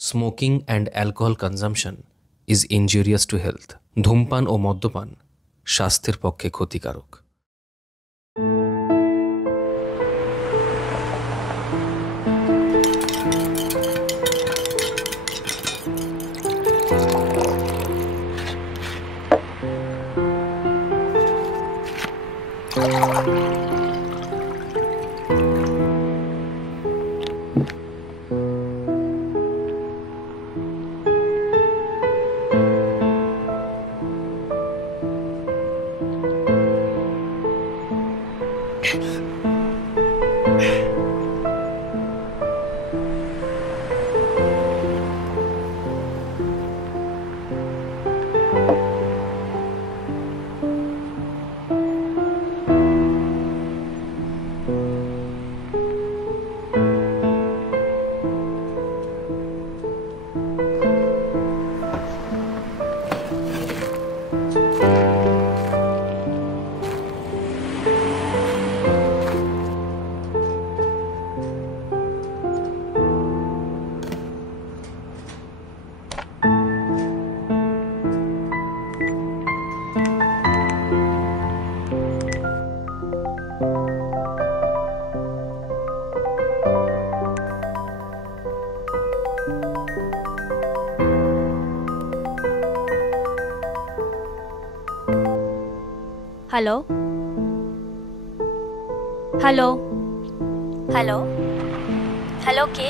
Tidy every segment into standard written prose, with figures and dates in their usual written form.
Smoking and alcohol consumption is injurious to health. ধূমপান ও মদ্যপান স্বাস্থ্যের পক্ষে ক্ষতিকারক। হ্যালো হ্যালো হ্যালো হ্যালো, কে?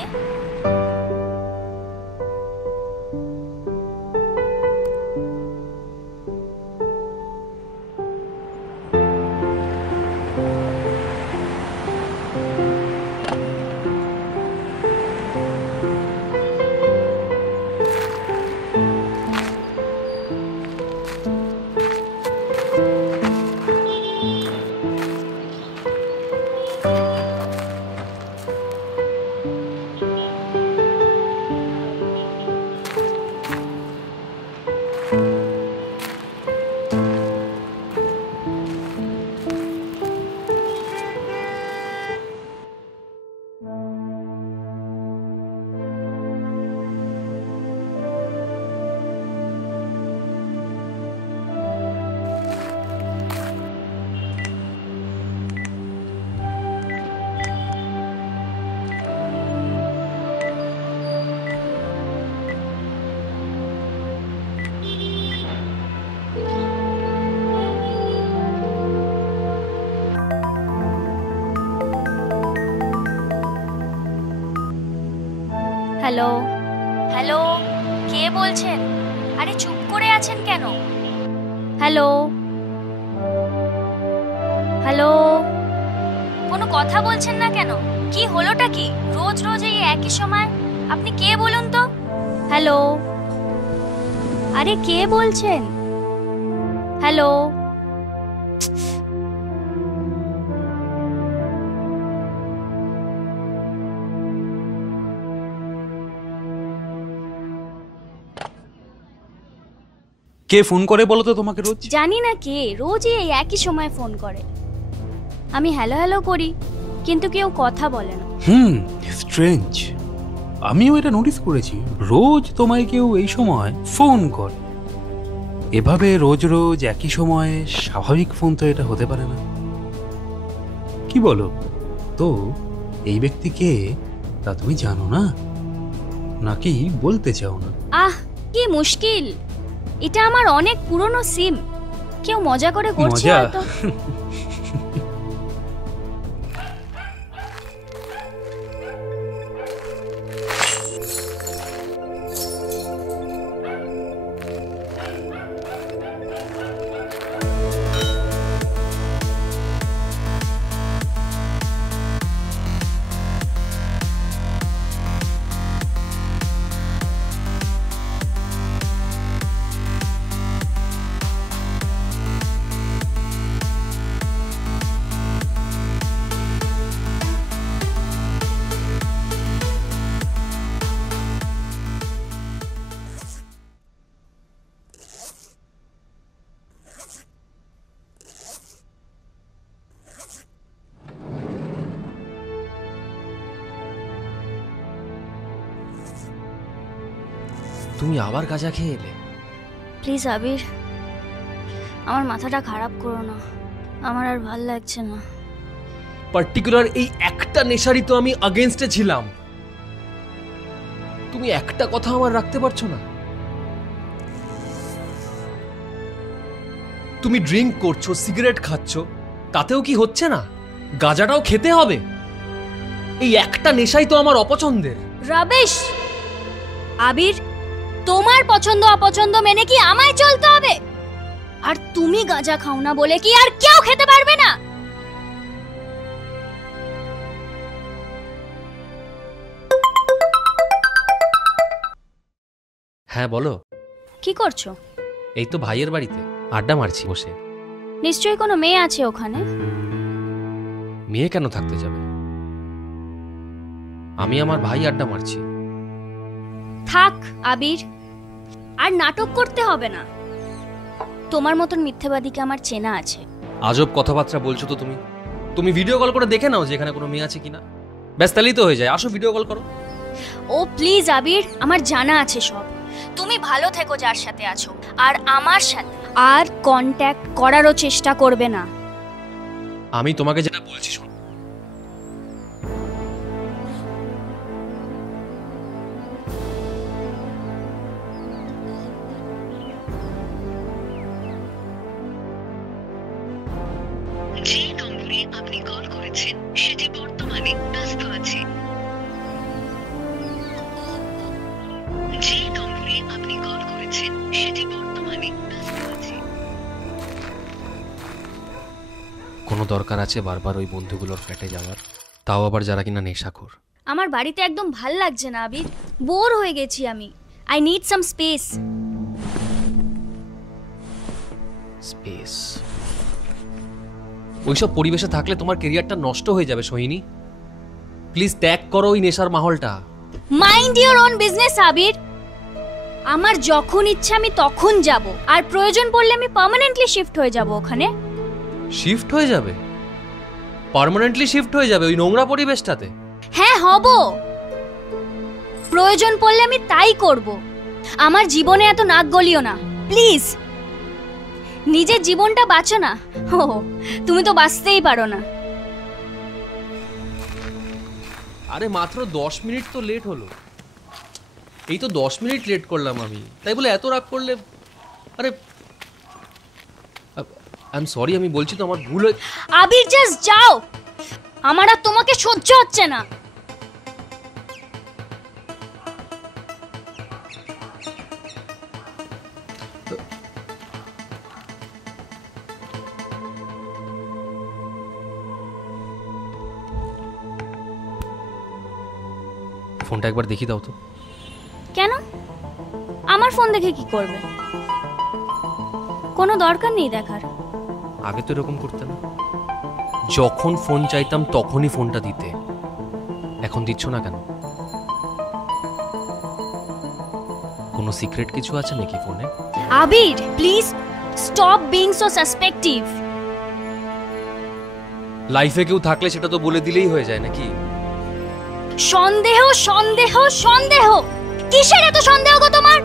হ্যালো হ্যালো, কে বলছেন? আরে চুপ করে আছেন কেন? হ্যালো হ্যালো, কোনো কথা বলছেন না কেন? কি হলোটা কি? রোজ রোজ এই একই সময়? আপনি কে বলুন তো? হ্যালো, আরে কে বলছেন? হ্যালো, কে ফোন করে বলো তো তোমাকে রোজ? জানি না কে, রোজই এই একই সময় ফোন করে। আমি হ্যালো হ্যালো করি, কিন্তু কেউ কথা বলে না। স্ট্রেঞ্জ। আমিও এটা নোটিস করেছি, রোজ তোমায় কেউ এই সময় ফোন করে। এভাবে রোজ রোজ একই সময়ে স্বাভাবিক ফোন তো এটা হতে পারে না। কি বলো তো, এই ব্যক্তি কে তা তুমি জানো না, নাকি বলতে চাও না? আহ, কি মুশকিল! এটা আমার অনেক পুরনো সিম, কেউ মজা করে করছে মজা? হয়তো। তুমি আবার গাঁজা খেয়ে এলে? প্লিজ আবির, আমার মাথাটা খারাপ করো না, আমার আর ভাল লাগছে না। পার্টিকুলার এই একটা নেশারই তো আমি আগেনস্টে ছিলাম। তুমি একটা কথা আমার রাখতে পারছো না? তুমি ড্রিঙ্ক করছো, সিগারেট খাচ্ছ, তাতেও কি হচ্ছে না? গাঁজাটাও খেতে হবে। এই একটা নেশাই তো আমার অপছন্দের। রবিশ! আবির, তোমার পছন্দ অপছন্দ মেনে কি আমায় চলতে হবে? আর তুমি গাঁজা খাও না বলে কি আর কেউ খেতে পারবে না? হ্যাঁ বলো। কি করছো? এই তো ভাইয়ের বাড়িতে আড্ডা মারছি বসে। নিশ্চয়ই কোনো মেয়ে আছে ওখানে। মেয়ে কেন থাকতে যাবে? আমি আমার ভাই আড্ডা মারছি। থাক আবির, আর নাটক করতে হবে না। তোমার মতন মিথ্যাবাদীকে আমার চেনা আছে। আজব কথাবার্তা বলছো তো তুমি। তুমি ভিডিও কল করে দেখে নাও যে এখানে কোনো মেয়ে আছে কিনা। ব্যাস তাহলেই তো হয়ে যায়। আসো ভিডিও কল করো। ও প্লিজ আবির, আমার জানা আছে সব। তুমি ভালো থেকো যার সাথে আছো, আর আমার সাথে আর কন্ট্যাক্ট করারও চেষ্টা করবে না। আমি তোমাকে যেটা বলছি শোনো। যে নম্বরে আপনি কল করেছেন সেটি বর্তমানে ব্যস্ত আছে। যে নম্বরে আপনি কল করেছেন সেটি বর্তমানে ব্যস্ত আছে। কোনো দরকার আছে বারবার ওই বন্ধুগুলোর ফ্ল্যাটে যাওয়ার? তাও আবার যারা কিনা নেশাখোর। আমার বাড়িতে একদম ভাল লাগছে না আবির, বোর হয়ে গেছি আমি। I need some space. Space? ওইসব পরিবেশে থাকলে তোমার কেরিয়ারটা নষ্ট হয়ে যাবে সোহিনী। প্লিজ ত্যাগ করো ওই নেশার মাহলটা। মাইন্ড ইওর ওন বিজনেস আবির। আমার যখন ইচ্ছা আমি তখন যাব, আর প্রয়োজন পড়লে আমি পার্মানেন্টলি শিফট হয়ে যাব ওখানে। শিফট হয়ে যাবে? পার্মানেন্টলি শিফট হয়ে যাবে ওই নোংরা পরিবেশটাতে? হ্যাঁ হব, প্রয়োজন পড়লে আমি তাই করব। আমার জীবনে এত নাক গলিও না প্লিজ। নিজের জীবনটা বাঁচো না। ও, তুমি তো বাঁচতেই পারো না। আরে মাত্র 10 মিনিট তো লেট হলো। এই তো 10 মিনিট লেট করলাম আমি, তাই বলে এত রাগ করলে? আরে আই এম সরি, আমি বলছি তো আমার ভুল হয়ে। আবির জাস্ট যাও, আমার আর তোমাকে সহ্য হচ্ছে না। ফোনটা একবার দেখি দাও তো। কেন? আমার ফোন দেখে কি করবে? কোনো দরকার নেই দেখার। আগে তো এরকম করতে না। যখন ফোন চাইতাম তখনই ফোনটা দিতে, এখন দিচ্ছ না কেন? কোনো সিক্রেট কিছু আছে নাকি ফোনে? আবির প্লিজ স্টপ বিং সো সাসপেক্টিভ। লাইফে কেউ থাকলে সেটা তো বলে দিলেই হয়ে যায় নাকি? সন্দেহ সন্দেহ সন্দেহ, কিসের এত সন্দেহ গো তোমার?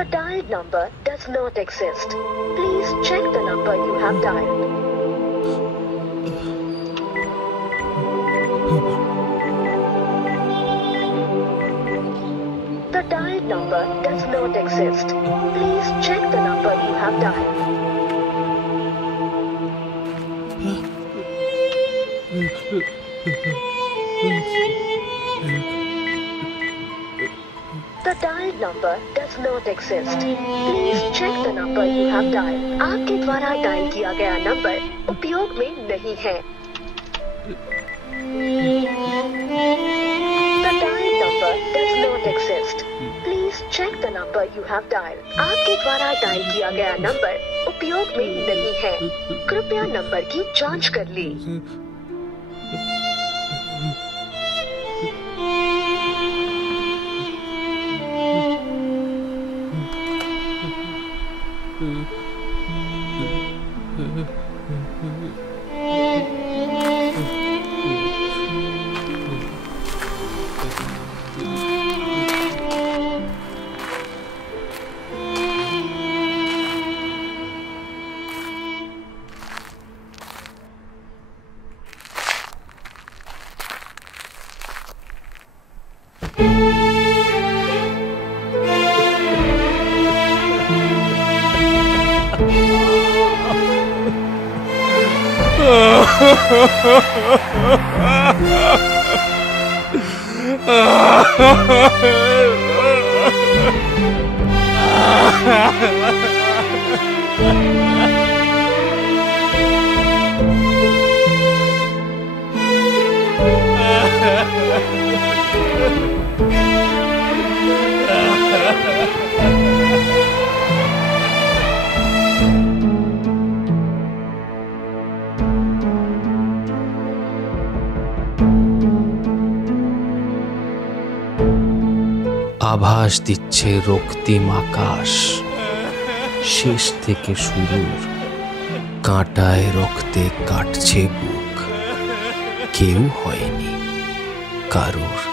The dialed number does not exist. Please check the number you have dialed. The dialed number does not exist. Please check the number you have dialed. The dialed number does not exist. Please check the number you have dialed. आपके द्वारा dial किया गया number उपयोग में नहीं है. The dialed number does not exist. Please check the number you have dialed. आपके द्वारा डायल किया गया नंबर उपयोग में नहीं है. कृपया नंबर की जांच कर ली. আভাস দিচ্ছে রক্তিম আকাশ, শেষ থেকে শুরুর কাঁটায় রক্তে কাটছে বুক। কেউ হয়নি কারোর